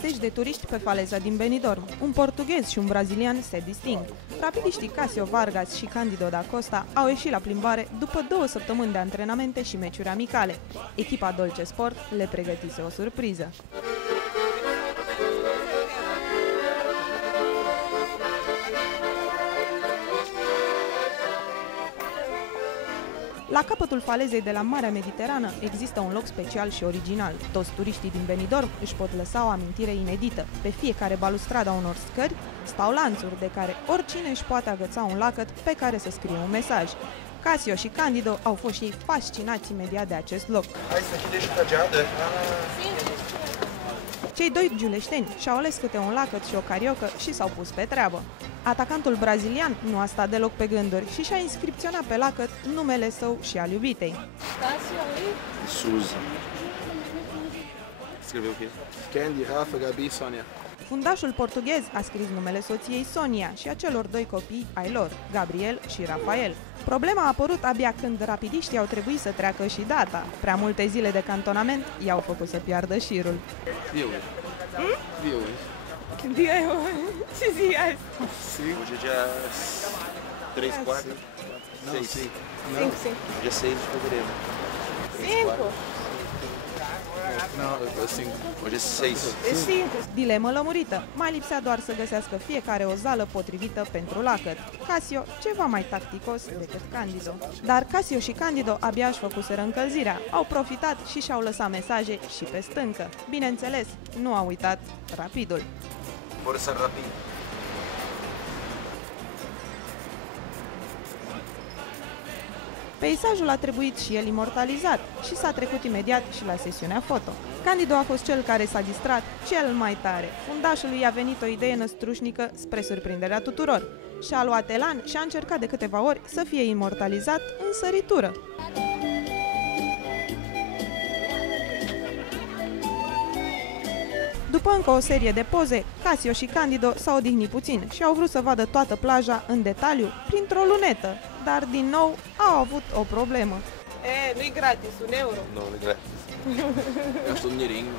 Zeci de turiști pe faleza din Benidorm. Un portughez și un brazilian se disting. Rapidiștii Cássio Vargas și Cândido da Costa au ieșit la plimbare după 2 săptămâni de antrenamente și meciuri amicale. Echipa Dolce Sport le pregătise o surpriză. La capătul falezei de la Marea Mediterană există un loc special și original. Toți turiștii din Benidorm își pot lăsa o amintire inedită. Pe fiecare balustradă a unor scări stau lanțuri de care oricine își poate agăța un lacăt pe care să scrie un mesaj. Cássio și Cândido au fost și ei fascinați imediat de acest loc. Cei doi giuleșteni și-au ales câte un lacăt și o cariocă și s-au pus pe treabă. Atacantul brazilian nu a stat deloc pe gânduri și și-a inscripționat pe lacăt numele său și al iubitei. Suzy. Escreveu o quê? Candy, Rafa, Gabi, Sônia. Fundașul portughez a scris numele soției Sonia și a celor doi copii ai lor, Gabriel și Rafael. Problema a apărut abia când rapidiștii au trebuit să treacă și data. Prea multe zile de cantonament i-au făcut să piardă șirul. Viu hoje. Viu hoje. Que dia é hoje? Ce zi e azi? Hoje é dia 3, 4, 6. 5. Dia 6 de fevereiro. 5? Não, eu 5. Hoje é 6. 5. Dilemă lămurită. Mai lipsea doar să găsească fiecare o zală potrivită pentru lacăt. Cássio ceva mai tacticos decât Cândido. Dar Cássio și Cândido abia își făcuseră încălzirea. Au profitat și și-au lăsat mesaje și pe stâncă. Bineînțeles, nu au uitat rapidul. Força Rapid. Peisajul a trebuit și el imortalizat și s-a trecut imediat și la sesiunea foto. Cândido a fost cel care s-a distrat cel mai tare. Fundașului i-a venit o idee năstrușnică spre surprinderea tuturor. Și-a luat elan și a încercat de câteva ori să fie imortalizat în săritură. După încă o serie de poze, Cássio și Cândido s-au odihnit puțin și au vrut să vadă toată plaja în detaliu printr-o lunetă, dar din nou au avut o problemă. Nu-i gratis, €1. Não, não é grátis. Gastou dinheirinho.